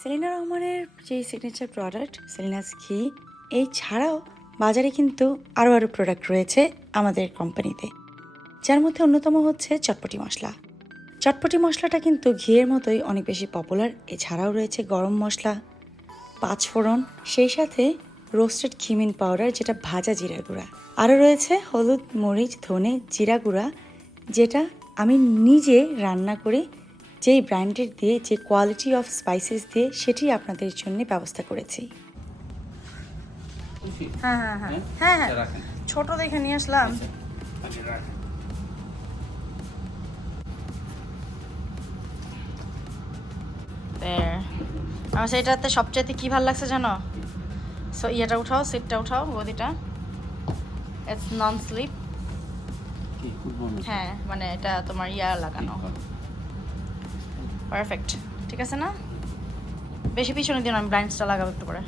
সেলিনা রহমানের যে signature product Selina's ঘি, এই ছাড়াও বাজারে কিন্তু আরও প্রোডাক্ট রয়েছে আমাদের কোম্পানিতে, যার মধ্যে অন্যতম হচ্ছে চটপটি মশলা। চটপটি মশলাটা কিন্তু ঘিয়ের মতোই অনেক বেশি পপুলার। এছাড়াও রয়েছে গরম মশলা, পাঁচফোড়ন, সেই সাথে রোস্টেড কিমিন পাউডার যেটা ভাজা জিরা গুঁড়া, আরও রয়েছে হলুদ, মরিচ, ধনে, জিরা গুঁড়া, যেটা আমি নিজে রান্না করে যেই ব্র্যান্ডের দিয়ে, যে কোয়ালিটি অফ স্পাইসেস দিয়ে, সেটি আপনাদের জন্য ব্যবস্থা করেছি। হ্যাঁ হ্যাঁ হ্যাঁ হ্যাঁ হ্যাঁ, ছোট দেখে নিয়ে আসলাম। আমার সেইটাতে সবচেয়ে কি ভালো লাগছে জানো? সো ইয়েটা উঠাও, সিটটা উঠাও, গদিটা। It's non slip. হ্যাঁ, মানে এটা তোমার ইয়া লাগানো, পারফেক্ট। ঠিক আছে না? বেশি পিছনে দিও না, আমি ব্লাইন্ডসটা লাগাবো একটু করে।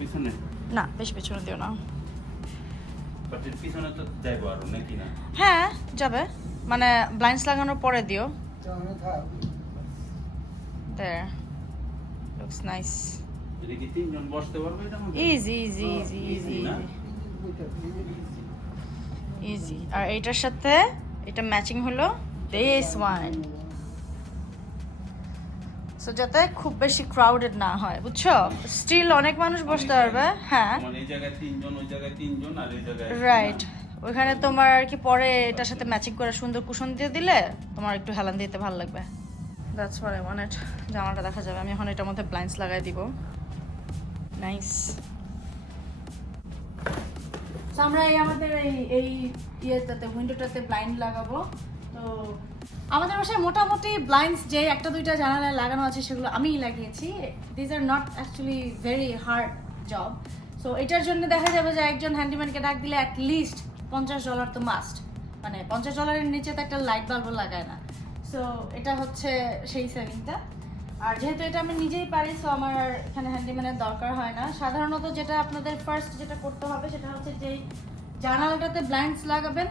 পিছনে না, বেশি পিছনে দিও না। পিছনে তো যাইবো আর নাকি না? হ্যাঁ যাবে, মানে ব্লাইন্ডস লাগানোর পরে দিও। There. Looks nice. এটা কি তিনজন বসতে পারবে এটা মধ্যে? Easy, easy, easy, easy, easy. আর এটার সাথে এটা ম্যাচিং হলো this one. সো যাতে খুব বেশি ক্রাউডেড না হয়, বুঝছো? স্টিল অনেক মানুষ বসতে পারবে। হ্যাঁ, মানে এই জায়গায় তিনজন, ওই জায়গায় তিনজন, আর এই জায়গায় রাইট। ওইখানে তোমার আর কি পরে এটার সাথে ম্যাচিং করে সুন্দর কুশন দিয়ে দিলে তোমার একটু হেলান দিতে ভালো লাগবে। That's what I wanted. জামাটা দেখা যাবে। আমি এখন এটার মধ্যে ব্লাইন্ডস লাগাই দিব। নাইস। তো আমরা আমাদের এই ইয়েটাতে, উইন্ডোটাতে ব্লাইন্ড লাগাবো। তো আমাদের বাসায় মোটামুটি ব্লাইন্ডস যে একটা দুইটা জানালায় লাগানো আছে সেগুলো আমিই লাগিয়েছি। This are not actually very hard job. So এটার জন্য দেখা যাবে যে একজন হ্যান্ডিম্যানকে ডাক দিলে অ্যাটলিস্ট $50 তো মাস্ট। মানে $50-এর নিচে তো একটা লাইট বাল্বও লাগায় না। সো এটা হচ্ছে সেই সেভিংটা। আর যেহেতু এটা আমি নিজেই পারি, সো আমার এখানে হ্যান্ডিম্যানের দরকার হয় না। সাধারণত যেটা আপনাদের ফার্স্ট যেটা করতে হবে সেটা হচ্ছে যেই জানালাটাতে ব্লাইন্ডস লাগাবেন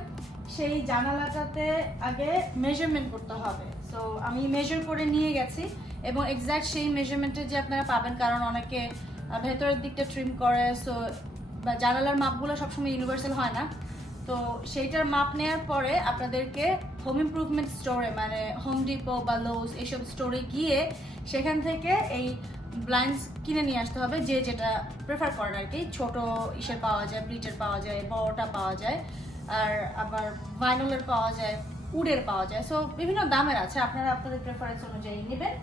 সেই জানালাটাতে আগে মেজারমেন্ট করতে হবে। সো আমি মেজার করে নিয়ে গেছি এবং এক্স্যাক্ট সেই মেজারমেন্টে যে আপনারা পাবেন, কারণ অনেকে ভেতরের দিকটা ট্রিম করে। সো জানালার মাপগুলো সবসময় ইউনিভার্সাল হয় না। তো সেইটার মাপ নেওয়ার পরে আপনাদেরকে হোম ইমপ্রুভমেন্ট স্টোরে, মানে হোম ডিপো বা লোস এইসব স্টোরে গিয়ে সেখান থেকে এই ব্লাইন্ডস কিনে নিয়ে আসতে হবে, যে যেটা প্রেফার করেন আর কি। ছোট ইসের পাওয়া যায়, প্লিটের পাওয়া যায়, বড়টা পাওয়া যায়, আর আবার ভাইনলের পাওয়া যায়, উডের পাওয়া যায়। সো বিভিন্ন দামের আছে, আপনারা আপনাদের প্রেফারেন্স অনুযায়ী নেবেন।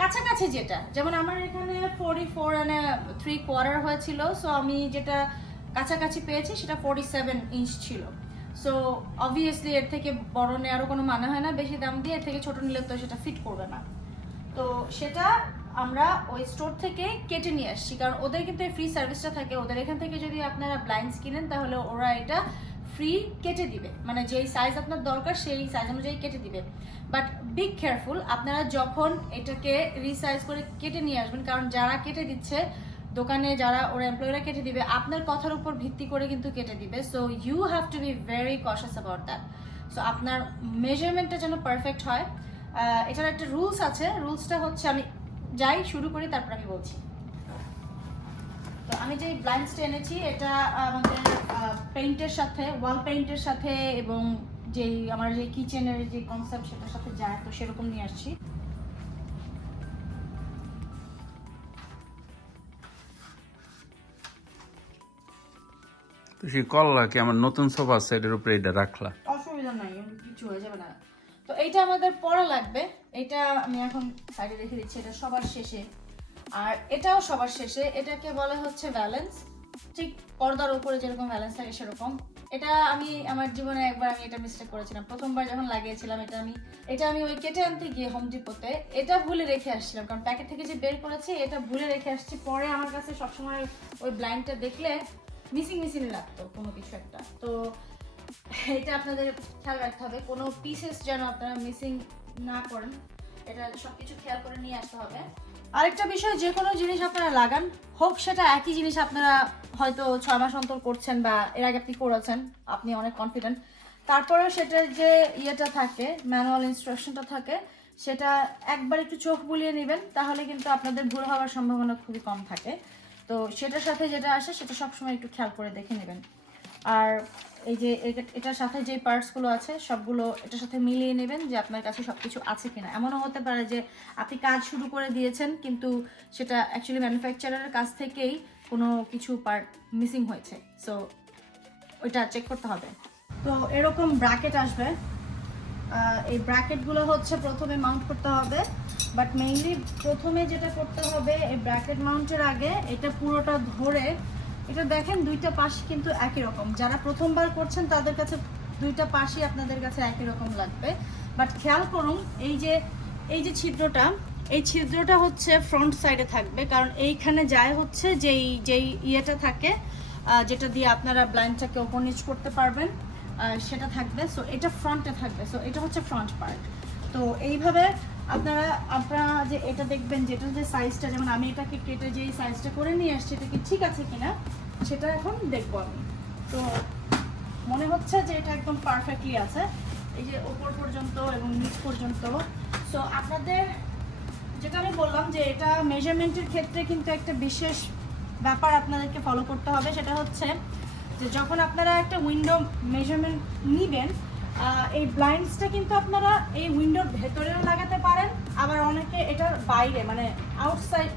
কাছাকাছি যেটা, যেমন আমার এখানে 44.75 হয়েছিল। সো আমি যেটা কাছাকাছি পেয়েছি সেটা 47 ইঞ্চ ছিল। সো অবভিয়াসলি এর থেকে বড় নেওয়ারও কোনো মানে হয় না, বেশি দাম দিয়ে। এর থেকে ছোট নিলে তো সেটা ফিট করবে না। তো সেটা আমরা ওই স্টোর থেকে কেটে নিয়ে আসছি, কারণ ওদের কিন্তু ফ্রি সার্ভিসটা থাকে। ওদের এখান থেকে যদি আপনারা ব্লাইন্ডস কিনেন তাহলে ওরা এটা ফ্রি কেটে দিবে, মানে যেই সাইজ আপনার দরকার সেই সাইজ অনুযায়ী কেটে দিবে। বাট বি কেয়ারফুল, আপনারা যখন এটাকে রিসাইজ করে কেটে নিয়ে আসবেন, কারণ যারা কেটে দিচ্ছে দোকানে, যারা ওরা এমপ্লয়িরা কেটে দিবে আপনার কথার উপর ভিত্তি করে কিন্তু কেটে দিবে। So you have to be very cautious about that. So আপনার মেজারমেন্টটা যেন পারফেক্ট হয়। এটার একটা রুলস আছে। রুলসটা হচ্ছে, আমি যাই শুরু করি তারপর আমি বলছি। তো আমি যে ব্লাইন্ডসটা এনেছি এটা আমাদের পেইন্টের সাথে, ওয়াল পেইন্টের সাথে, এবং যেই আমার যে কিচেনের যে কনসেপ্ট সেটার সাথে যায়, তো সেরকম নিয়ে আসছি। তো সে কল্লা কি আমার নতুন সোফা সেটের উপরে এটা রাখলা? অসুবিধা নাই, কিছু হয়ে যাবে না। তো এইটা আমাদের পরে লাগবে। এটা আমি এখন সাইডে রেখে দিচ্ছি, এটা সবার শেষে। আর এটাও সবার শেষে। এটাকে বলা হচ্ছে ব্যালেন্স, ঠিক পর্দার উপরে যেরকম ব্যালেন্স থাকে সেরকম। এটা আমি আমার জীবনে একবার আমি এটা মিস্টেক করেছিলাম। প্রথমবার যখন লাগিয়েছিলাম এটা আমি ওই কেটে আনতে গিয়ে হোম ডিপোতে এটা ভুলে রেখে আসছিলাম, কারণ প্যাকেট থেকে যে বের করেছি এটা ভুলে রেখে আসছি। পরে আমার কাছে সবসময় ওই ব্লাইন্ডটা দেখলে মিসিং লাগতো কোনো কিছু একটা। তো এটা আপনাদের খেয়াল রাখতে হবে, কোনো পিসেস যেন আপনারা মিসিং না করেন। এটা সবকিছু খেয়াল করে নিয়ে আসতে হবে। আরেকটা বিষয়, যে কোনো জিনিস আপনারা লাগান, হোক সেটা একই জিনিস আপনারা হয়তো 6 মাস অন্তর করছেন বা এর আগে আপনি করেছেন, আপনি অনেক কনফিডেন্ট, তারপরেও সেটার যে ইয়েটা থাকে, ম্যানুয়াল ইনস্ট্রাকশনটা থাকে, সেটা একবার একটু চোখ বুলিয়ে নেবেন, তাহলে কিন্তু আপনাদের ভুল হওয়ার সম্ভাবনা খুবই কম থাকে। তো সেটার সাথে যেটা আসে সেটা সবসময় একটু খেয়াল করে দেখে নেবেন। আর এই যে এটার সাথে যে পার্টসগুলো আছে সবগুলো এটার সাথে মিলিয়ে নেবেন যে আপনার কাছে সব কিছু আছে কিনা। এমনও হতে পারে যে আপনি কাজ শুরু করে দিয়েছেন কিন্তু সেটা অ্যাকচুয়ালি ম্যানুফ্যাকচারারের কাছ থেকেই কোনো কিছু পার্ট মিসিং হয়েছে, সো ওইটা চেক করতে হবে। তো এরকম ব্র্যাকেট আসবে, এই ব্র্যাকেটগুলো হচ্ছে প্রথমে মাউন্ট করতে হবে, বাট মেইনলি প্রথমে যেটা করতে হবে এই ব্র্যাকেট মাউন্টের আগে এটা পুরোটা ধরে, এটা দেখেন দুইটা পাশ কিন্তু একই রকম, যারা প্রথমবার করছেন তাদের কাছে দুইটা পাশই আপনাদের কাছে একই রকম লাগবে। বাট খেয়াল করুন এই যে ছিদ্রটা, এই ছিদ্রটা হচ্ছে ফ্রন্ট সাইডে থাকবে, কারণ এইখানে যায় হচ্ছে যেই ইয়েটা থাকে যেটা দিয়ে আপনারা ব্লাইন্ডটাকে ওপর নিচ করতে পারবেন, সেটা থাকবে। সো এটা ফ্রন্টে থাকবে, সো এটা হচ্ছে ফ্রন্ট পার্ট। তো এইভাবে আপনারা যে এটা দেখবেন যেটা যে সাইজটা, যেমন আমি এটাকে কেটে যেই সাইজটা করে নিয়ে আসছি এটা কি ঠিক আছে কিনা সেটা এখন দেখবো আমি। তো মনে হচ্ছে যে এটা একদম পারফেক্টলি আছে, এই যে ওপর পর্যন্ত এবং নিচ পর্যন্ত। সো আপনাদের যেটা আমি বললাম যে এটা মেজারমেন্টের ক্ষেত্রে কিন্তু একটা বিশেষ ব্যাপার আপনাদেরকে ফলো করতে হবে, সেটা হচ্ছে যে যখন আপনারা একটা উইন্ডো মেজারমেন্ট নেবেন, এই ব্লাইন্ডসটা কিন্তু আপনারা এই উইন্ডোর ভেতরেও লাগাতে পারেন, আবার অনেকে এটার বাইরে মানে আউটসাইড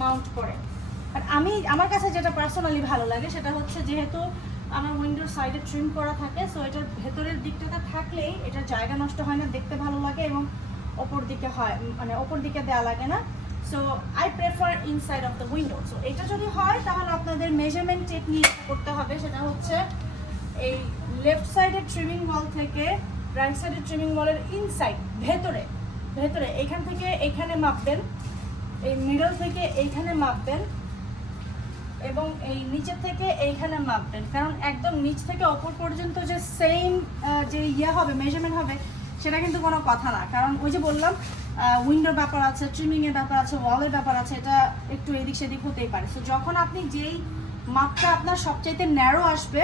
মাউন্ট করে। আর আমার কাছে যেটা পার্সোনালি ভালো লাগে সেটা হচ্ছে যেহেতু আমার উইন্ডোর সাইডে ট্রিম করা থাকে, সো এটার ভেতরের দিকটাতে থাকলেই এটার জায়গা নষ্ট হয় না, দেখতে ভালো লাগে এবং ওপর দিকে হয় মানে ওপর দিকে দেওয়া লাগে না। So I prefer inside of the window. So এটা যদি হয় তাহলে আপনাদের মেজারমেন্ট টেকনিক করতে হবে, সেটা হচ্ছে এই লেফট সাইডের ট্রিমিং ওয়াল থেকে রাইট সাইডের ট্রিমিং ওয়ালের ইনসাইড ভেতরে এখান থেকে এখানে মাপবেন, এই মিডল থেকে এইখানে মাপবেন এবং এই নিচে থেকে এইখানে মাপবেন, কারণ একদম নিচ থেকে ওপর পর্যন্ত যে সেম যে হবে মেজারমেন্ট হবে সেটা কিন্তু কোনো কথা না, কারণ ওই যে বললাম উইন্ডোর ব্যাপার আছে, ট্রিমিংয়ের ব্যাপার আছে, ওয়ালের ব্যাপার আছে, এটা একটু এদিক সেদিক হতেই পারে। সো যখন আপনি যেই মাপটা আপনার সবচাইতে ন্যারো আসবে,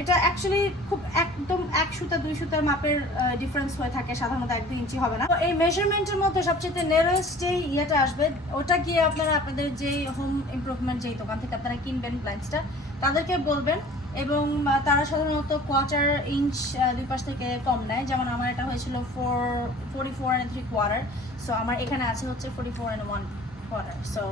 এটা অ্যাকচুয়ালি খুব একদম 1 সুতা 2 সুতার মাপের ডিফারেন্স হয়ে থাকে, সাধারণত 1-2 ইঞ্চি হবে না। তো এই মেজারমেন্টের মধ্যে সবচেয়ে নেরোয়েস্ট যেই ইয়েটা আসবে ওটা গিয়ে আপনারা আপনাদের যেই হোম ইমপ্রুভমেন্ট যেই দোকান থেকে আপনারা কিনবেন ব্লাইন্ডসটা তাদেরকে বলবেন, এবং তারা সাধারণত 1/4 ইঞ্চ দুই পাশ থেকে কম নেয়। যেমন আমার এটা হয়েছিল 44 3/4, সো আমার এখানে আছে হচ্ছে 44 1/4। সো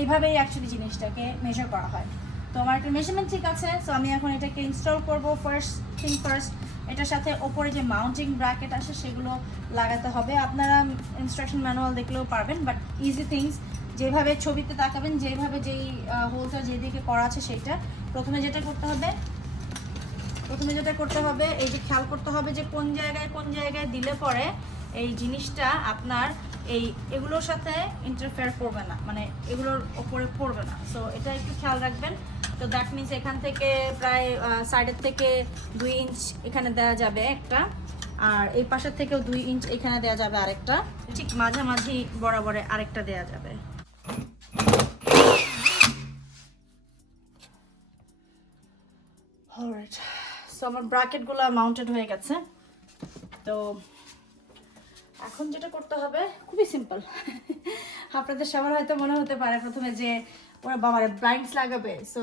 এইভাবেই অ্যাকচুয়ালি জিনিসটাকে মেজার করা হয়। তো আমার একটা মেজারমেন্ট ঠিক আছে, সো আমি এখন এটাকে ইনস্টল করব। ফার্স্ট থিং ফার্স্ট, এটার সাথে ওপরে যে মাউন্টিং ব্র্যাকেট আসে সেগুলো লাগাতে হবে। আপনারা ইনস্ট্রাকশন ম্যানুয়াল দেখলেও পারবেন, বাট ইজি থিংস যেভাবে ছবিতে তাকাবেন, যেভাবে যেই হোলটা যেদিকে করা আছে সেইটা প্রথমে যেটা করতে হবে এই যে খেয়াল করতে হবে যে কোন জায়গায় দিলে পরে এই জিনিসটা আপনার এগুলোর সাথে ইন্টারফেয়ার করবে না, মানে এগুলোর ওপরে পড়বে না। সো এটা একটু খেয়াল রাখবেন। তো দ্যাট মিনস এখান থেকে প্রায় সাইডের থেকে 2 ইঞ্চ এখানে দেওয়া যাবে একটা, আর এই পাশের থেকেও 2 ইঞ্চ এখানে দেওয়া যাবে আরেকটা, ঠিক মাঝামাঝি বরাবরে আরেকটা দেওয়া যাবে। অলরাইট, সো আমার ব্র্যাকেটগুলো মাউন্টেড হয়ে গেছে। তো এখন যেটা করতে হবে খুবই সিম্পল। আপনাদের সবার হয়তো মনে হতে পারে প্রথমে যে ওরা বাবারে ব্লাইন্ডস লাগাবে, সো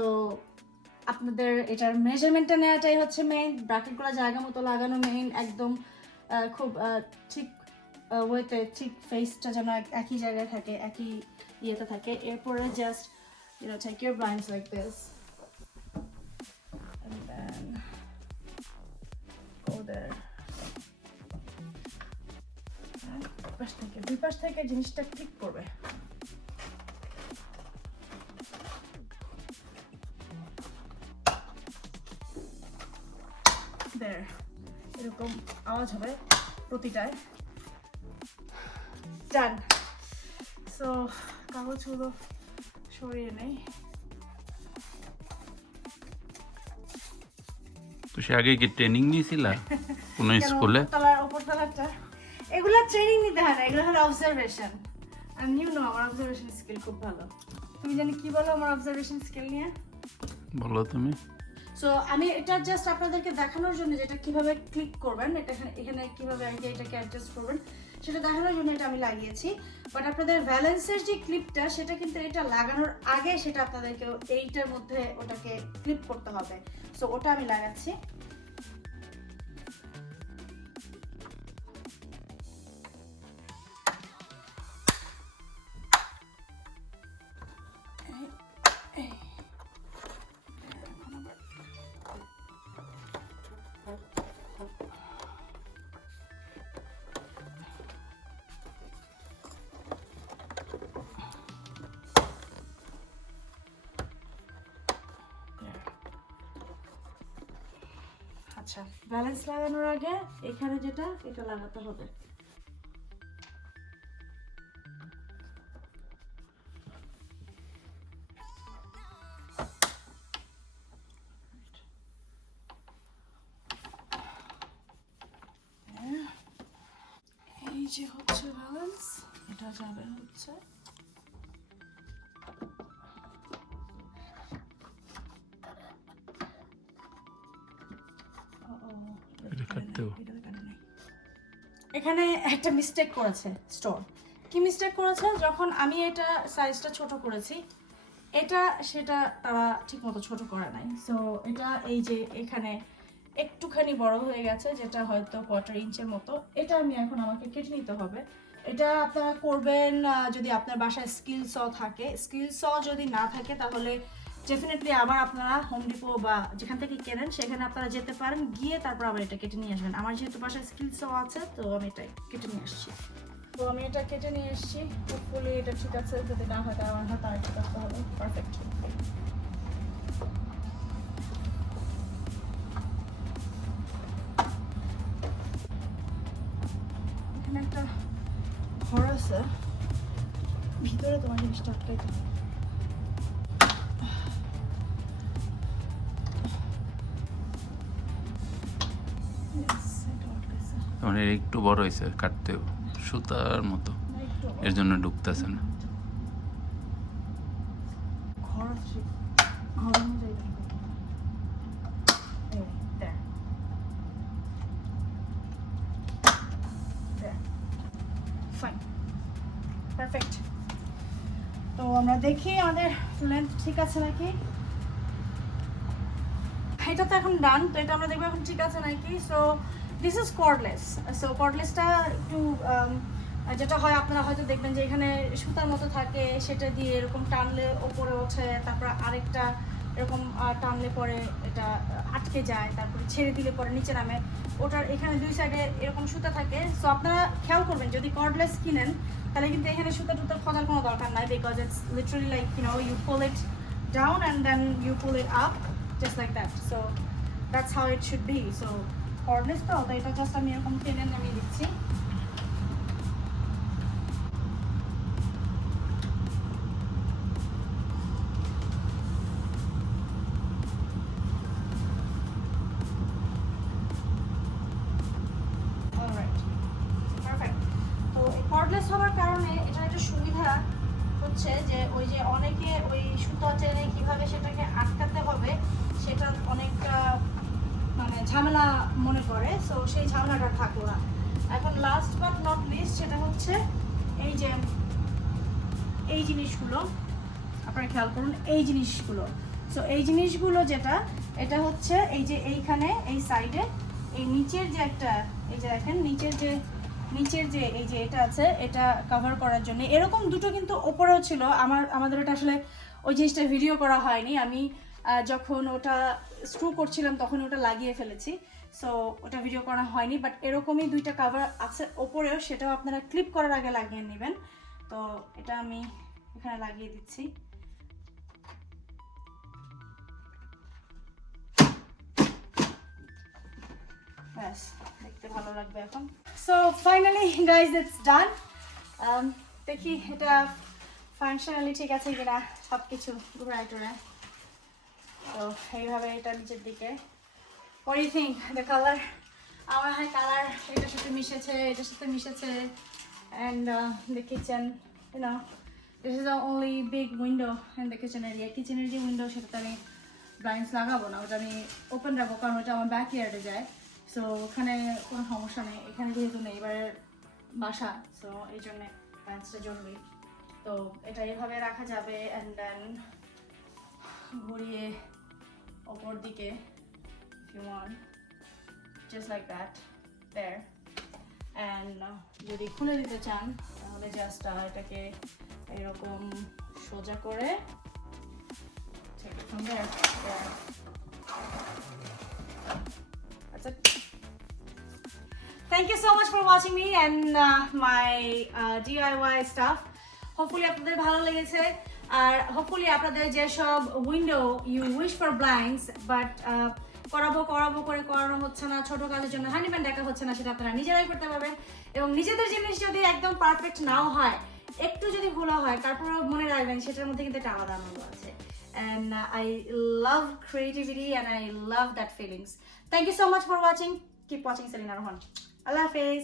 আপনাদের এটার মেজারমেন্টটা নেওয়াটাই হচ্ছে মেইন, ব্র্যাকেটগুলো জায়গা মতো লাগানো মেইন, একদম খুব ঠিক ওয়েতে ঠিক ফেসটা যেন একই জায়গায় থাকে, একই ইয়েতে থাকে। এরপরে just take your blinds like this and then go there. দুই পাশ থেকে জিনিসটা ক্লিক করবে। এরকম আওয়াজ হবে প্রতিটায়। ডান। সো কাগজগুলো সরিয়ে নেই। তো সে আগে কি ট্রেনিং নিয়েছিলা কোন স্কুলে? উপরতলাটা এগুলো ট্রেনিং নিতে হয় না, এগুলো হলো অবজারভেশন। এন্ড ইউ নো আমার অবজারভেশন স্কিল খুব ভালো। তুমি জানি কি বলো আমার অবজারভেশন স্কিল নিয়ে? বলো তুমি। সো আমি এটা জাস্ট আপনাদেরকে দেখানোর জন্য যেটা কিভাবে ক্লিক করবেন, এটা এখানে কিভাবে এটাকে অ্যাডজাস্ট করবেন সেটা দেখানোর জন্য এটা আমি লাগিয়েছি। বাট আপনাদের ব্যালেন্সের যে ক্লিপটা সেটা কিন্তু এটা লাগানোর আগে সেটা আপনাদেরকে এইটার মধ্যে ওটাকে ক্লিপ করতে হবে। সো ওটা আমি লাগাচ্ছি। আচ্ছা, ব্যালেন্স লাগানোর আগে এখানে যেটা এটা লাগাতে হবে। এই যে হচ্ছে ব্যালেন্স, এটা যাবে হচ্ছে এখানে একটা মিস্টেক করেছে স্টোর। কি মিস্টেক করেছে, যখন আমি এটা সাইজটা ছোট করেছি এটা সেটা তারা ঠিকমতো ছোট করে নাই। সো এটা এই যে এখানে একটুখানি বড় হয়ে গেছে, যেটা হয়তো 1/4 ইঞ্চের মতো। এটা আমি এখন আমাকে কেটে নিতে হবে। এটা আপনারা করবেন যদি আপনার বাসায় স্কিল স থাকে। স্কিল স যদি না থাকে তাহলে ডেফিনেটলি আবার আপনারা হোম ডিপো বা যেখান থেকে কেনেন সেখানে আপনারা যেতে পারেন, গিয়ে তারপর আবার এটা কেটে নিয়ে আসবেন। আমার যেহেতু বাসায় স্কিল স আছে তো আমি এটা কেটে নিয়ে আসছি। তো আমি এটা কেটে নিয়ে এসেছি, হোপফুলি এটা ঠিক আছে। যদি না হয় তাহলে আমার হাতে আরেকটু কাটতে হবে। পারফেক্ট। এখানে একটা ঘর আছে, ভিতরে তোমার জিনিসটা আটকাইতে হবে। মানে একটু বড় হয়েছে, কাটতেও সুতার মতো, এর জন্য ঢুকতেছে না। ঘর আছে, ঘর অনুযায়ী ফাইন, পারফেক্ট। তো আমরা দেখি আমাদের লেন্থ ঠিক আছে নাকি। এটা তো এখন ডান, তো এটা আমরা দেখবো এখন ঠিক আছে নাকি। So this is cordless. So কর্ডলেসটা একটু যেটা হয় আপনারা হয়তো দেখবেন যে এখানে সুতার মতো থাকে, সেটা দিয়ে এরকম টানলে ওপরে ওঠে, তারপর আরেকটা এরকম টানলে পরে এটা আটকে যায়, তারপরে ছেড়ে দিলে পরে নিচে নামে। ওটার এখানে দুই সাইডে এরকম সুতা থাকে। সো আপনারা খেয়াল করবেন যদি কর্ডলেস কিনেন তাহলে কিন্তু এখানে সুতা টুতা খোঁজার কোনো দরকার নাই, because it's literally like you pull it down and then you pull it up just like that. So that's how it should be. So cordless তো এটা জাস্ট আমি এরকম টেনে নামিয়ে দিচ্ছি। Alright, perfect. তো এই কর্ডলেস হওয়ার কারণে এটা একটা সুবিধা হচ্ছে যে ওই যে অনেকে ওই সুতা টেনে কিভাবে সেটাকে আটকাতে হবে সেটা অনেকটা মানে ঝামেলা মনে করে। সো সেই ঝামেলাটা থাকলো না এখন। লাস্ট বাট নট লিস্ট সেটা হচ্ছে এই যে এই জিনিসগুলো আপনারা খেয়াল করুন, এই জিনিসগুলো। সো এই জিনিসগুলো যেটা এটা হচ্ছে এই যে এইখানে এই সাইডে এই নিচের যে একটা এই যে দেখেন নিচের যে এই যে এটা আছে, এটা কভার করার জন্য এরকম দুটো কিন্তু ওপরেও ছিল। আমাদের ওটা আসলে ওই জিনিসটা ভিডিও করা হয়নি। আমি যখন ওটা স্ক্রু করছিলাম তখন ওটা লাগিয়ে ফেলেছি, সো ওটা ভিডিও করা হয়নি। বাট এরকমই দুইটা কভার আছে ওপরেও, সেটাও আপনারা ক্লিপ করার আগে লাগিয়ে নেবেন। তো এটা আমি এখানে লাগিয়ে দিচ্ছি। ব্যাস, দেখতে ভালো লাগবে এখন। সো ফাইনালি গাইজ ইটস ডান। দেখি এটা ফাংশনালি ঠিক আছে কিনা, সব কিছু ঘুরায় টুরায়। তো এইভাবে এটা নিচের দিকে। What do you think? The color? আমার হয় কালার এটার সাথে মিশেছে, এটার সাথে মিশেছে। And the kitchen, you know, this is the only big window in the kitchen area. কিচেনের যে উইন্ডো সেটাতে আমি ব্লাইন্ডস লাগাবো না, ওটা আমি ওপেন রাখবো কারণ ওটা আমার ব্যাক ইয়ার্ডে যায়। সো ওখানে কোনো সমস্যা নেই, এখানে যেহেতু নেই। এবার বাসা, সো এই জন্য প্যান্টসটা জরুরি। তো এটা এভাবে রাখা যাবে অ্যান্ড দেন ঘুরিয়ে ওপর দিকে if you want, just like that, there. And যদি খুলে দিতে চান তাহলে জাস্ট এটাকে এরকম সোজা করে take it from there. That's it. Thank you so much for watching me and my DIY stuff. Hopefully আপনাদের ভালো লেগেছে, আর hopefully আপনাদের যেসব window you wish for blinds but করাবো করে করানো হচ্ছে না, ছোট কাজের জন্য হ্যান্ডিম্যান দেখা হচ্ছে না, সেটা আপনারা নিজেরাই করতে পারবেন। এবং নিজেদের জিনিস যদি একদম পারফেক্ট নাও হয়, একটু যদি ভুল হয়, তারপরেও মনে রাখবেন সেটার মধ্যে কিন্তু একটা আলাদা আনন্দ আছে। And I love creativity and I love that feelings. Thank you so much for watching. Keep watching Selina Rahman. Allah Hafiz.